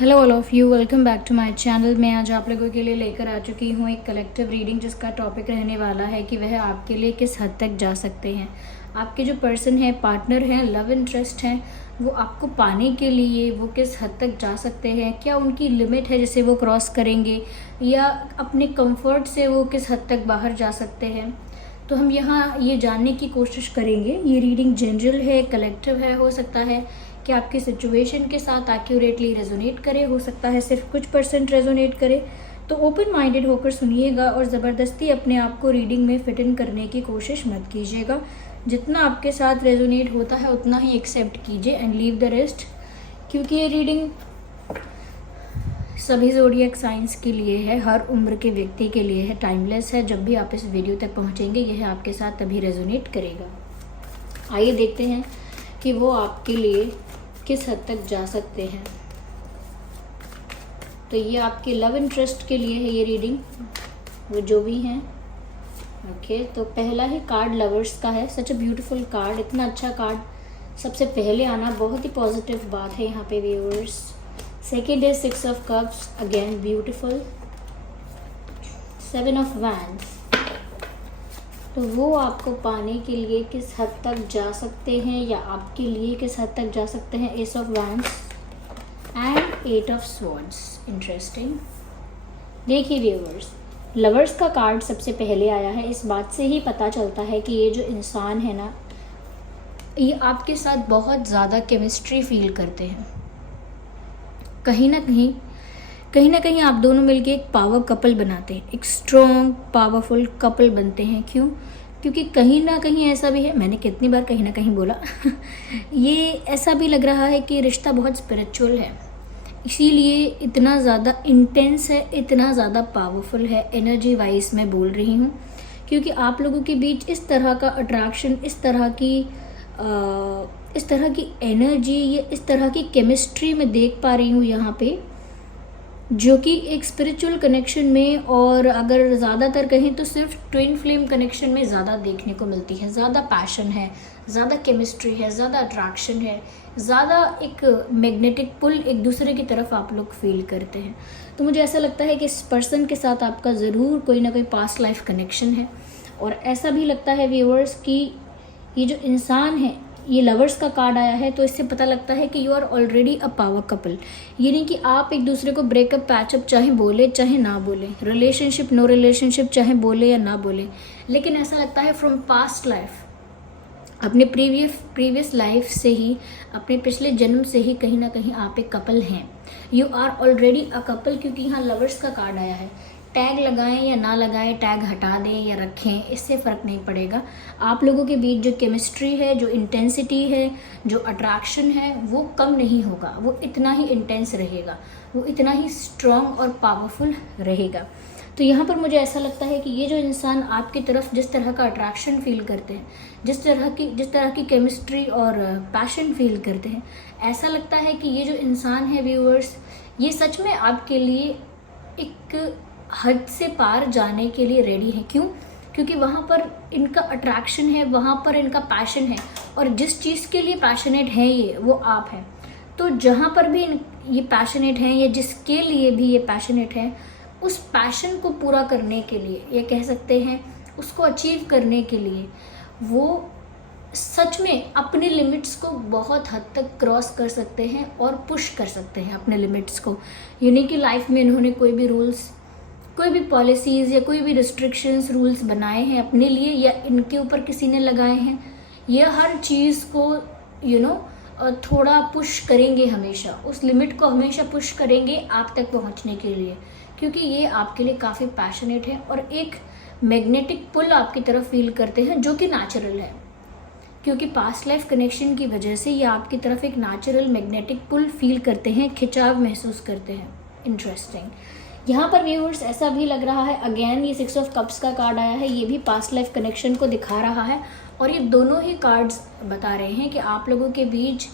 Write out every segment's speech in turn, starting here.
Hello all of you, welcome back to my channel. मैं आज आप लोगों के लिए लेकर आ चुकी हूँ एक कलेक्टिव रीडिंग जिसका टॉपिक रहने वाला है कि वह आपके लिए किस हद तक जा सकते हैं। आपके जो पर्सन है, पार्टनर हैं, लव इंटरेस्ट हैं, वो आपको पाने के लिए वो किस हद तक जा सकते हैं। क्या उनकी लिमिट है जिसे वो क्रॉस करेंगे, या अपने कंफर्ट से वो किस हद तक बाहर जा सकते हैं। तो हम यहाँ ये जानने की कोशिश करेंगे। ये रीडिंग जनरल है, कलेक्टिव है। हो सकता है कि आपकी सिचुएशन के साथ एक्यूरेटली रेजोनेट करे, हो सकता है सिर्फ कुछ % रेजोनेट करे। तो ओपन माइंडेड होकर सुनिएगा और ज़बरदस्ती अपने आप को रीडिंग में फिट इन करने की कोशिश मत कीजिएगा। जितना आपके साथ रेजोनेट होता है उतना ही एक्सेप्ट कीजिए एंड लीव द रेस्ट, क्योंकि ये रीडिंग सभी ज़ोडिएक साइंस के लिए है, हर उम्र के व्यक्ति के लिए है, टाइमलेस है। जब भी आप इस वीडियो तक पहुंचेंगे यह आपके साथ तभी रेजोनेट करेगा। आइए देखते हैं कि वो आपके लिए किस हद तक जा सकते हैं। तो ये आपके लव इंटरेस्ट के लिए है ये रीडिंग, वो जो भी हैं। ओके, तो पहला ही कार्ड लवर्स का है। सच अ ब्यूटीफुल कार्ड, इतना अच्छा कार्ड सबसे पहले आना बहुत ही पॉजिटिव बात है यहाँ पे व्यूअर्स। सेकेंड है 6 of cups, again beautiful. 7 of wands, तो वो आपको पाने के लिए किस हद तक जा सकते हैं या आपके लिए किस हद तक जा सकते हैं। S of wands and 8 of swords. Interesting. देखिए व्यूअर्स, लवर्स का कार्ड सबसे पहले आया है। इस बात से ही पता चलता है कि ये जो इंसान है ना, ये आपके साथ बहुत ज़्यादा केमिस्ट्री फील करते हैं। कहीं ना कहीं आप दोनों मिलके एक पावर कपल बनाते हैं, एक स्ट्रॉन्ग पावरफुल कपल बनते हैं। क्यों? क्योंकि कहीं ना कहीं ऐसा भी है, मैंने कितनी बार कहीं ना कहीं बोला ये ऐसा भी लग रहा है कि रिश्ता बहुत स्पिरिचुअल है, इसीलिए इतना ज़्यादा इंटेंस है, इतना ज़्यादा पावरफुल है। एनर्जी वाइज मैं बोल रही हूँ, क्योंकि आप लोगों के बीच इस तरह का अट्रैक्शन, इस तरह की एनर्जी, ये इस तरह की केमिस्ट्री मैं देख पा रही हूँ यहाँ पे, जो कि एक स्पिरिचुअल कनेक्शन में, और अगर ज़्यादातर कहें तो सिर्फ ट्विन फ्लेम कनेक्शन में ज़्यादा देखने को मिलती है। ज़्यादा पैशन है, ज़्यादा केमिस्ट्री है, ज़्यादा अट्रैक्शन है, ज़्यादा एक मैग्नेटिक पुल एक दूसरे की तरफ आप लोग फील करते हैं। तो मुझे ऐसा लगता है कि इस पर्सन के साथ आपका ज़रूर कोई ना कोई पास्ट लाइफ कनेक्शन है। और ऐसा भी लगता है व्यूअर्स कि ये जो इंसान है, ये लवर्स का कार्ड आया है, तो इससे पता लगता है कि you are already a power couple. ये नहीं कि आप एक दूसरे को ब्रेकअप पैचअप चाहे बोले चाहे ना बोले, रिलेशनशिप नो रिलेशनशिप चाहे बोले या ना बोले, लेकिन ऐसा लगता है फ्रॉम पास्ट लाइफ, अपने प्रीवियस लाइफ से ही, अपने पिछले जन्म से ही कहीं ना कहीं आप एक कपल हैं। You are already a couple, क्योंकि यहाँ लवर्स का कार्ड आया है। टैग लगाएं या ना लगाएं, टैग हटा दें या रखें, इससे फ़र्क नहीं पड़ेगा। आप लोगों के बीच जो केमिस्ट्री है, जो इंटेंसिटी है, जो अट्रैक्शन है, वो कम नहीं होगा। वो इतना ही इंटेंस रहेगा, वो इतना ही स्ट्रॉन्ग और पावरफुल रहेगा। तो यहाँ पर मुझे ऐसा लगता है कि ये जो इंसान आपकी तरफ जिस तरह का अट्रैक्शन फील करते हैं, जिस तरह की केमिस्ट्री और पैशन फील करते हैं, ऐसा लगता है कि ये जो इंसान है व्यूअर्स, ये सच में आपके लिए एक हद से पार जाने के लिए रेडी है। क्यों? क्योंकि वहाँ पर इनका अट्रैक्शन है, वहाँ पर इनका पैशन है, और जिस चीज़ के लिए पैशनेट है ये, वो आप हैं। तो जहाँ पर भी ये पैशनेट हैं, या जिसके लिए भी ये पैशनेट है, उस पैशन को पूरा करने के लिए, ये कह सकते हैं उसको अचीव करने के लिए, वो सच में अपने लिमिट्स को बहुत हद तक क्रॉस कर सकते हैं और पुश कर सकते हैं अपने लिमिट्स को। यानी कि लाइफ में इन्होंने कोई भी रूल्स, कोई भी पॉलिसीज़ या कोई भी रिस्ट्रिक्शंस रूल्स बनाए हैं अपने लिए, या इनके ऊपर किसी ने लगाए हैं, ये हर चीज़ को थोड़ा पुश करेंगे, हमेशा उस लिमिट को हमेशा पुश करेंगे आप तक पहुंचने के लिए, क्योंकि ये आपके लिए काफ़ी पैशनेट है और एक मैग्नेटिक पुल आपकी तरफ फील करते हैं, जो कि नेचुरल है, क्योंकि पास्ट लाइफ कनेक्शन की वजह से ये आपकी तरफ एक नेचुरल मैग्नेटिक पुल फील करते हैं, खिंचाव महसूस करते हैं। इंटरेस्टिंग। यहाँ पर व्यूअर्स ऐसा भी लग रहा है, अगेन ये 6 ऑफ कप्स का कार्ड आया है, ये भी पास्ट लाइफ कनेक्शन को दिखा रहा है, और ये दोनों ही कार्ड्स बता रहे हैं कि आप लोगों के बीच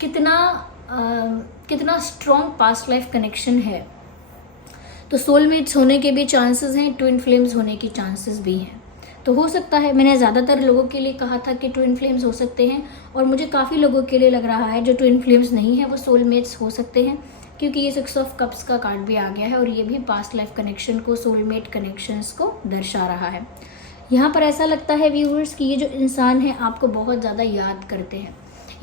कितना स्ट्रॉन्ग पास्ट लाइफ कनेक्शन है। तो सोलमेट्स होने के भी चांसेस हैं, ट्विन फ्लेम्स होने की चांसेस भी हैं। तो हो सकता है, मैंने ज़्यादातर लोगों के लिए कहा था कि ट्विन फ्लेम्स हो सकते हैं, और मुझे काफ़ी लोगों के लिए लग रहा है जो ट्विन फ्लेम्स नहीं है वो सोलमेट्स हो सकते हैं, क्योंकि ये 6 ऑफ कप्स का कार्ड भी आ गया है और ये भी पास्ट लाइफ कनेक्शन को, सोलमेट कनेक्शंस को दर्शा रहा है। यहाँ पर ऐसा लगता है व्यूअर्स कि ये जो इंसान है आपको बहुत ज़्यादा याद करते हैं,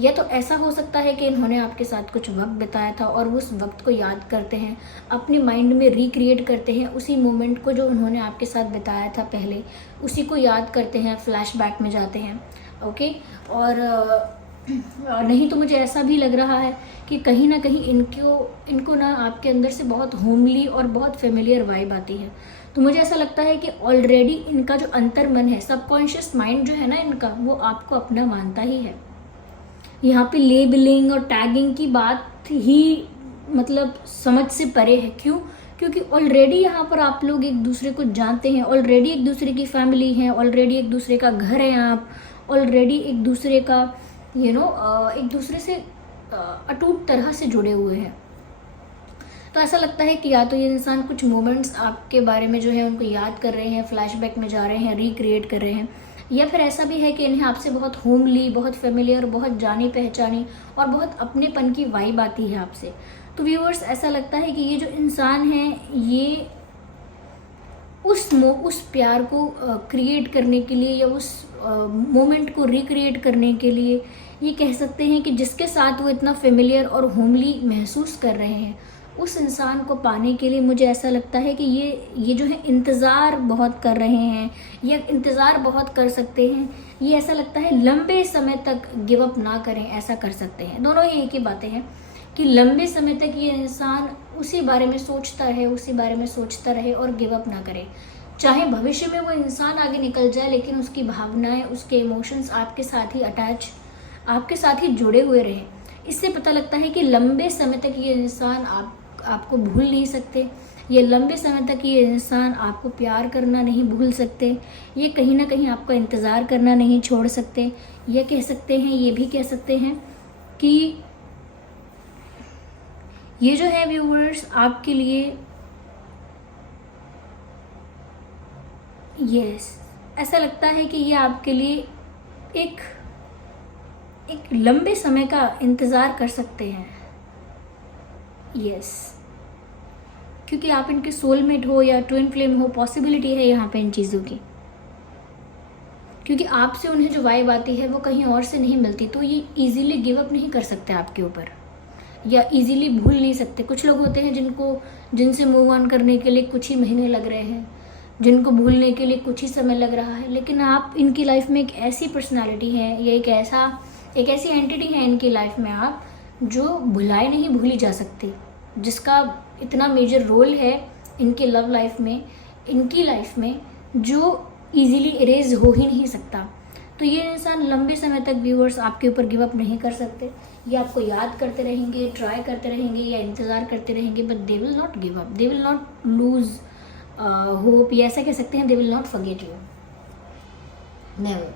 या तो ऐसा हो सकता है कि इन्होंने आपके साथ कुछ वक्त बिताया था और उस वक्त को याद करते हैं, अपने माइंड में रिक्रिएट करते हैं उसी मोमेंट को जो उन्होंने आपके साथ बिताया था पहले, उसी को याद करते हैं, फ्लैशबैक में जाते हैं। ओके, और नहीं तो मुझे ऐसा भी लग रहा है कि कहीं ना कहीं इनको ना आपके अंदर से बहुत होमली और बहुत फेमिलियर वाइब आती है। तो मुझे ऐसा लगता है कि ऑलरेडी इनका जो अंतर्मन है, सबकॉन्शियस माइंड जो है ना इनका, वो आपको अपना मानता ही है। यहाँ पे लेबलिंग और टैगिंग की बात ही मतलब समझ से परे है। क्यों? क्योंकि ऑलरेडी यहाँ पर आप लोग एक दूसरे को जानते हैं, ऑलरेडी एक दूसरे की फैमिली है, ऑलरेडी एक दूसरे का घर है, आप ऑलरेडी एक दूसरे का एक दूसरे से अटूट तरह से जुड़े हुए हैं। तो ऐसा लगता है कि या तो ये इंसान कुछ मोमेंट्स आपके बारे में जो है उनको याद कर रहे हैं, फ्लैशबैक में जा रहे हैं, रिक्रिएट कर रहे हैं, या फिर ऐसा भी है कि इन्हें आपसे बहुत होमली, बहुत फेमिलियर, बहुत जानी पहचानी और बहुत अपनेपन की वाइब आती है आपसे। तो व्यूअर्स, ऐसा लगता है कि ये जो इंसान है ये उस प्यार को क्रिएट करने के लिए या उस मोमेंट को रिक्रिएट करने के लिए, ये कह सकते हैं कि जिसके साथ वो इतना फेमिलियर और होमली महसूस कर रहे हैं, उस इंसान को पाने के लिए मुझे ऐसा लगता है कि ये जो है इंतज़ार बहुत कर रहे हैं, या इंतज़ार बहुत कर सकते हैं। ये ऐसा लगता है लंबे समय तक गिव अप ना करें, ऐसा कर सकते हैं। दोनों ही एक ही बातें हैं कि लंबे समय तक ये इंसान उसी बारे में सोचता रहे और गिव अप ना करे। चाहे भविष्य में वो इंसान आगे निकल जाए, लेकिन उसकी भावनाएं, उसके इमोशंस आपके साथ ही आपके साथ ही जुड़े हुए रहे। इससे पता लगता है कि लंबे समय तक ये इंसान आपको भूल नहीं सकते, ये लंबे समय तक ये इंसान आपको प्यार करना नहीं भूल सकते, ये कहीं ना कहीं आपका इंतज़ार करना नहीं छोड़ सकते। ये कह सकते हैं, ये भी कह सकते हैं कि ये जो है व्यूअर्स आपके लिए ऐसा लगता है कि ये आपके लिए एक लंबे समय का इंतज़ार कर सकते हैं। क्योंकि आप इनके सोलमेट हो या ट्विन फ्लेम हो, पॉसिबिलिटी है यहाँ पे इन चीज़ों की। क्योंकि आपसे उन्हें जो वाइब आती है वो कहीं और से नहीं मिलती, तो ये इजीली गिव अप नहीं कर सकते आपके ऊपर, या इजीली भूल नहीं सकते। कुछ लोग होते हैं जिनसे मूव ऑन करने के लिए कुछ ही महीने लग रहे हैं, जिनको भूलने के लिए कुछ ही समय लग रहा है, लेकिन आप इनकी लाइफ में एक ऐसी पर्सनालिटी है या एक ऐसी एंटिटी है इनकी लाइफ में आप, जो भुलाए नहीं भूली जा सकती, जिसका इतना मेजर रोल है इनके लव लाइफ में, इनकी लाइफ में, जो इजीली इरेज हो ही नहीं सकता। तो ये इंसान लंबे समय तक व्यूअर्स आपके ऊपर गिव अप नहीं कर सकते। ये आपको याद करते रहेंगे, ट्राई करते रहेंगे या इंतज़ार करते रहेंगे, but they will not give up, they will not lose hope, या ऐसा कह सकते हैं they will not forget you, never.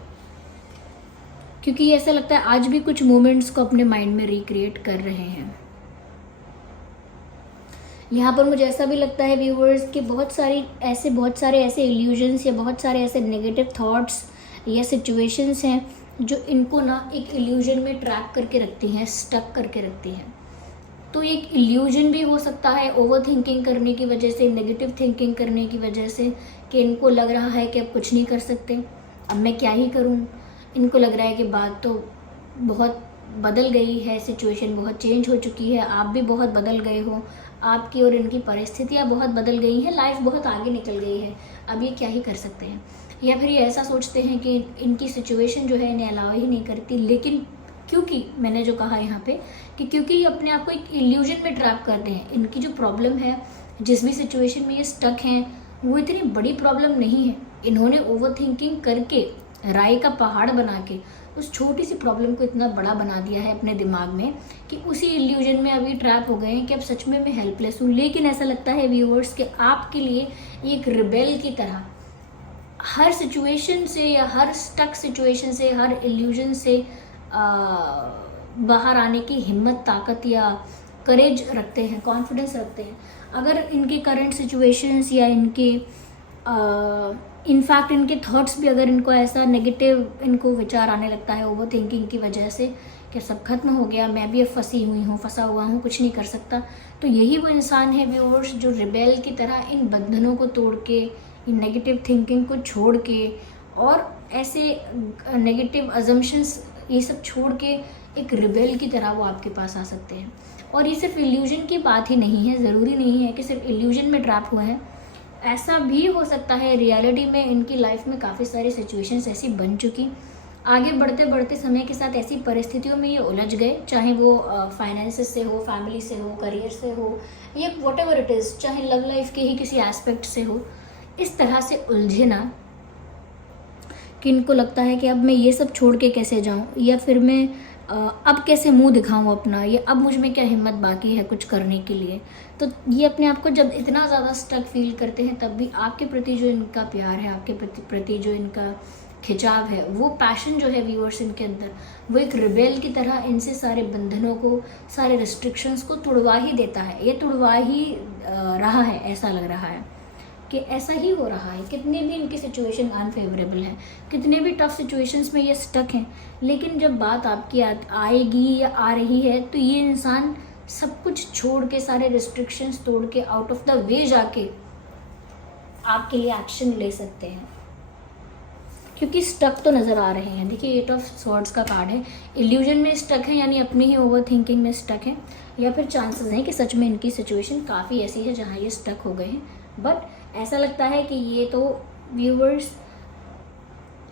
क्योंकि ऐसा लगता है आज भी कुछ मोमेंट्स को अपने माइंड में रिक्रिएट कर रहे हैं। यहाँ पर मुझे ऐसा भी लगता है व्यूअर्स कि बहुत सारे ऐसे इल्यूजन्स या बहुत सारे ऐसे नेगेटिव थॉट्स या सिचुएशंस हैं जो इनको ना एक इल्यूजन में ट्रैप करके रखती हैं, स्टक करके रखती हैं। तो एक इल्यूजन भी हो सकता है ओवर थिंकिंग करने की वजह से, नेगेटिव थिंकिंग करने की वजह से, कि इनको लग रहा है कि अब कुछ नहीं कर सकते, अब मैं क्या ही करूं। इनको लग रहा है कि बात तो बहुत बदल गई है, सिचुएशन बहुत चेंज हो चुकी है, आप भी बहुत बदल गए हो, आपकी और इनकी परिस्थितियाँ बहुत बदल गई हैं, लाइफ बहुत आगे निकल गई है, अब ये क्या ही कर सकते हैं। या फिर ये ऐसा सोचते हैं कि इनकी सिचुएशन जो है इन्हें अलाउ ही नहीं करती, लेकिन क्योंकि मैंने जो कहा यहाँ पे कि क्योंकि ये अपने आप को एक इल्यूजन में ट्रैप करते हैं। इनकी जो प्रॉब्लम है, जिस भी सिचुएशन में ये स्टक हैं, वो इतनी बड़ी प्रॉब्लम नहीं है। इन्होंने ओवर थिंकिंग करके, राय का पहाड़ बना के उस छोटी सी प्रॉब्लम को इतना बड़ा बना दिया है अपने दिमाग में कि उसी इल्यूजन में अभी ट्रैप हो गए हैं कि अब सच में मैं हेल्पलेस हूँ। लेकिन ऐसा लगता है व्यूअर्स कि आपके लिए एक रिबेल की तरह हर सिचुएशन से या हर स्टक सिचुएशन से, हर इल्यूजन से बाहर आने की हिम्मत, ताकत या करेज रखते हैं, कॉन्फिडेंस रखते हैं। अगर इनके करंट सिचुएशंस या इनके इनफैक्ट इनके थॉट्स भी, अगर इनको ऐसा नेगेटिव इनको विचार आने लगता है ओवर थिंकिंग की वजह से कि सब खत्म हो गया, मैं भी अब फंसा हुआ हूँ, कुछ नहीं कर सकता, तो यही वो इंसान है व्यूअर्स जो रिबेल की तरह इन बंधनों को तोड़ के, इन नेगेटिव थिंकिंग को छोड़ के और ऐसे नेगेटिव अजम्पशंस ये सब छोड़ के एक रिबेल की तरह वो आपके पास आ सकते हैं। और ये सिर्फ इल्यूजन की बात ही नहीं है, ज़रूरी नहीं है कि सिर्फ इल्यूजन में ट्रैप हुए हैं, ऐसा भी हो सकता है रियलिटी में इनकी लाइफ में काफ़ी सारी सिचुएशंस ऐसी बन चुकी, आगे बढ़ते बढ़ते समय के साथ ऐसी परिस्थितियों में ये उलझ गए, चाहे वो फाइनेंसेस से हो, फैमिली से हो, करियर से हो, या वॉट एवर इट इज़, चाहे लव लाइफ के ही किसी एस्पेक्ट से हो, इस तरह से उलझे ना कि इनको लगता है कि अब मैं ये सब छोड़ के कैसे जाऊँ, या फिर मैं अब कैसे मुंह दिखाऊं अपना, या अब मुझ में क्या हिम्मत बाकी है कुछ करने के लिए। तो ये अपने आप को जब इतना ज़्यादा स्टक फील करते हैं, तब भी आपके प्रति जो इनका प्यार है, आपके प्रति जो इनका खिंचाव है, वो पैशन जो है व्यूअर्स इनके अंदर, वो एक रिबेल की तरह इनसे सारे बंधनों को, सारे रिस्ट्रिक्शंस को तुड़वा ही देता है, ये तुड़वा ही रहा है, ऐसा लग रहा है कि ऐसा ही हो रहा है। कितने भी इनकी सिचुएशन अनफेवरेबल है, कितने भी टफ सिचुएशंस में ये स्टक हैं, लेकिन जब बात आपकी आएगी या आ रही है, तो ये इंसान सब कुछ छोड़ के, सारे रिस्ट्रिक्शंस तोड़ के, आउट ऑफ द वे जाके आपके लिए एक्शन ले सकते हैं, क्योंकि स्टक तो नज़र आ रहे हैं। देखिए 8 ऑफ स्वॉर्ड्स का कार्ड है, इल्यूजन में स्टक है, यानी अपनी ही ओवर थिंकिंग में स्टक है, या फिर चांसेस हैं कि सच में इनकी सिचुएशन काफ़ी ऐसी है जहाँ ये स्टक हो गए हैं। बट ऐसा लगता है कि ये तो व्यूअर्स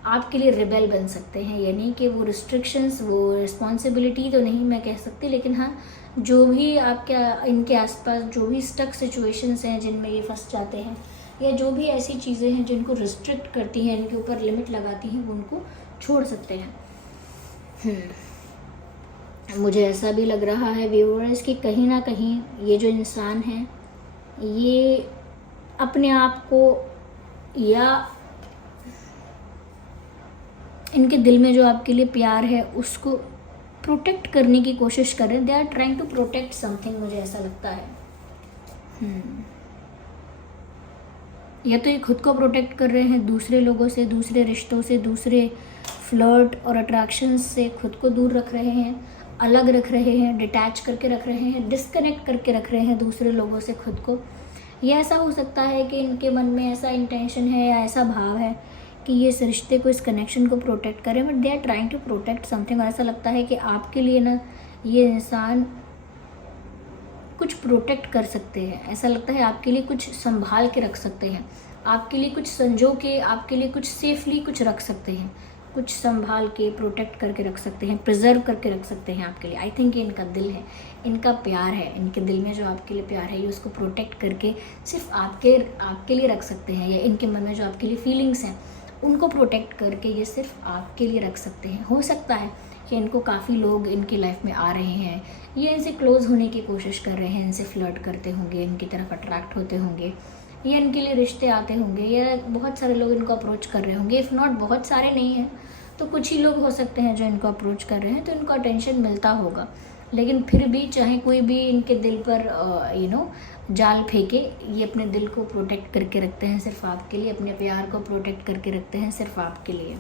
आपके लिए रिबेल बन सकते हैं, यानी कि वो रिस्ट्रिक्शंस, वो रिस्पॉन्सिबिलिटी तो नहीं मैं कह सकती, लेकिन हाँ, जो भी आपके इनके आसपास जो भी स्टक सिचुएशंस हैं जिनमें ये फंस जाते हैं, या जो भी ऐसी चीज़ें हैं जिनको रिस्ट्रिक्ट करती हैं, इनके ऊपर लिमिट लगाती हैं, वो उनको छोड़ सकते हैं। मुझे ऐसा भी लग रहा है व्यूअर्स कि कहीं ना कहीं ये जो इंसान है, ये अपने आप को, या इनके दिल में जो आपके लिए प्यार है उसको प्रोटेक्ट करने की कोशिश कर रहे हैं। They are trying to protect something, मुझे ऐसा लगता है। या तो ये खुद को प्रोटेक्ट कर रहे हैं दूसरे लोगों से, दूसरे रिश्तों से, दूसरे फ्लर्ट और अट्रैक्शंस से खुद को दूर रख रहे हैं, अलग रख रहे हैं, डिटैच करके रख रहे हैं, डिस्कनेक्ट करके रख रहे हैं दूसरे लोगों से खुद को। या ऐसा हो सकता है कि इनके मन में ऐसा इंटेंशन है या ऐसा भाव है कि ये इस रिश्ते को, इस कनेक्शन को प्रोटेक्ट करें, but they are trying to protect something. और ऐसा लगता है कि आपके लिए ना ये इंसान कुछ प्रोटेक्ट कर सकते हैं, ऐसा लगता है आपके लिए कुछ संभाल के रख सकते हैं, आपके लिए कुछ संजो के, आपके लिए कुछ सेफली कुछ रख सकते हैं, कुछ संभाल के प्रोटेक्ट करके रख सकते हैं, प्रिजर्व करके रख सकते हैं आपके लिए। आई थिंक ये इनका दिल है, इनका प्यार है, इनके दिल में जो आपके लिए प्यार है, ये उसको प्रोटेक्ट करके सिर्फ आपके लिए रख सकते हैं, या इनके मन में जो आपके लिए फीलिंग्स हैं उनको प्रोटेक्ट करके ये सिर्फ आपके लिए रख सकते हैं। हो सकता है कि इनको काफ़ी लोग इनकी लाइफ में आ रहे हैं, ये इनसे क्लोज़ होने की कोशिश कर रहे हैं, इनसे फ्लर्ट करते होंगे, इनकी तरफ अट्रैक्ट होते होंगे, या इनके लिए रिश्ते आते होंगे, या बहुत सारे लोग इनको अप्रोच कर रहे होंगे। इफ़ नॉट बहुत सारे नहीं हैं तो कुछ ही लोग हो सकते हैं जो इनको अप्रोच कर रहे हैं, तो इनको अटेंशन मिलता होगा। लेकिन फिर भी चाहे कोई भी इनके दिल पर जाल फेंके, ये अपने दिल को प्रोटेक्ट करके रखते हैं सिर्फ आपके लिए, अपने प्यार को प्रोटेक्ट करके रखते हैं सिर्फ आपके लिए,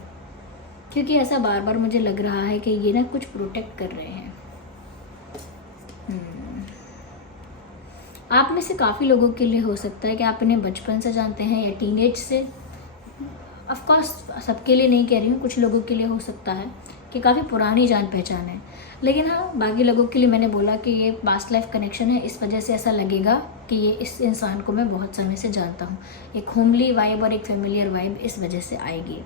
क्योंकि ऐसा बार बार मुझे लग रहा है कि ये ना कुछ प्रोटेक्ट कर रहे हैं। आप में से काफ़ी लोगों के लिए हो सकता है कि आप इन्हें बचपन से जानते हैं या टीनेज से। ऑफ कोर्स सबके लिए नहीं कह रही हूँ, कुछ लोगों के लिए हो सकता है कि काफ़ी पुरानी जान पहचान है, लेकिन हाँ बाकी लोगों के लिए मैंने बोला कि ये पास्ट लाइफ कनेक्शन है, इस वजह से ऐसा लगेगा कि ये इस इंसान को मैं बहुत समय से जानता हूँ। एक होमली वाइब और एक फेमिलियर वाइब इस वजह से आएगी।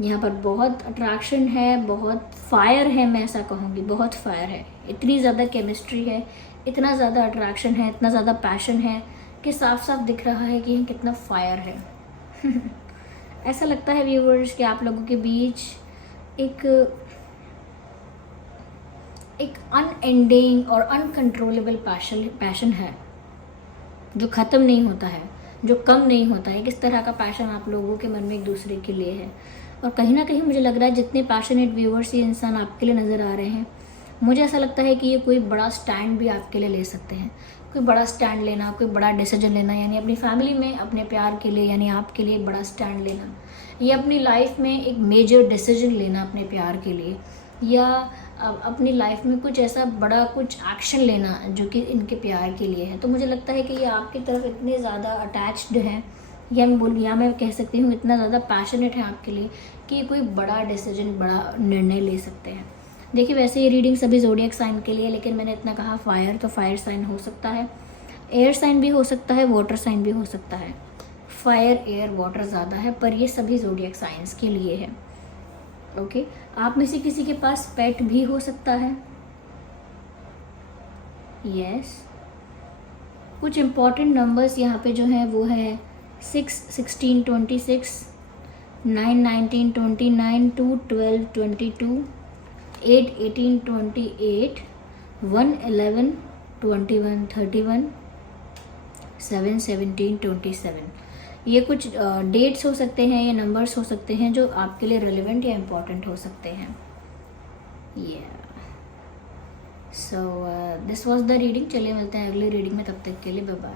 यहाँ पर बहुत अट्रैक्शन है, बहुत फायर है, मैं ऐसा कहूँगी, बहुत फायर है। इतनी ज़्यादा केमिस्ट्री है, इतना ज़्यादा अट्रैक्शन है, इतना ज़्यादा पैशन है कि साफ साफ दिख रहा है कि कितना फायर है। ऐसा लगता है व्यूअर्स कि आप लोगों के बीच एक अनएंडिंग और अनकंट्रोलेबल पैशन है जो ख़त्म नहीं होता है, जो कम नहीं होता है। किस तरह का पैशन आप लोगों के मन में एक दूसरे के लिए है। और कहीं ना कहीं मुझे लग रहा है जितने पैशनेट व्यूअर्स ये इंसान आपके लिए नज़र आ रहे हैं, मुझे ऐसा लगता है कि ये कोई बड़ा स्टैंड भी आपके लिए ले सकते हैं, कोई बड़ा स्टैंड लेना, कोई बड़ा डिसीजन लेना, यानी अपनी फैमिली में अपने प्यार के लिए यानी आपके लिए एक बड़ा स्टैंड लेना, या अपनी लाइफ में एक मेजर डिसीजन लेना अपने प्यार के लिए, या अपनी लाइफ में कुछ ऐसा बड़ा कुछ एक्शन लेना जो कि इनके प्यार के लिए है। तो मुझे लगता है कि ये आपकी तरफ इतने ज़्यादा अटैच्ड हैं, या मैं कह सकती हूँ इतना ज़्यादा पैशनेट है आपके लिए कि ये कोई बड़ा डिसीजन, बड़ा निर्णय ले सकते हैं। देखिए वैसे ये रीडिंग सभी ज़ोडिएक साइन के लिए, लेकिन मैंने इतना कहा फायर, तो फायर साइन हो सकता है, एयर साइन भी हो सकता है, वाटर साइन भी हो सकता है। फायर, एयर, वाटर ज़्यादा है, पर ये सभी ज़ोडिएक साइंस के लिए है। ओके, आप में से किसी के पास पेट भी हो सकता है। यस, कुछ इम्पॉर्टेंट नंबर्स यहाँ पे जो है वो है 6, 16, 26, 9, 19, 29, 2, 12, 22, 8, 18, 28, 1, 11, 21, 31, 7, 17, 27। ये कुछ डेट्स हो सकते हैं, ये नंबर्स हो सकते हैं जो आपके लिए रेलिवेंट या इम्पॉर्टेंट हो सकते हैं। So this was the reading. चलिए मिलते हैं अगली रीडिंग में, तब तक के लिए बाय बाय।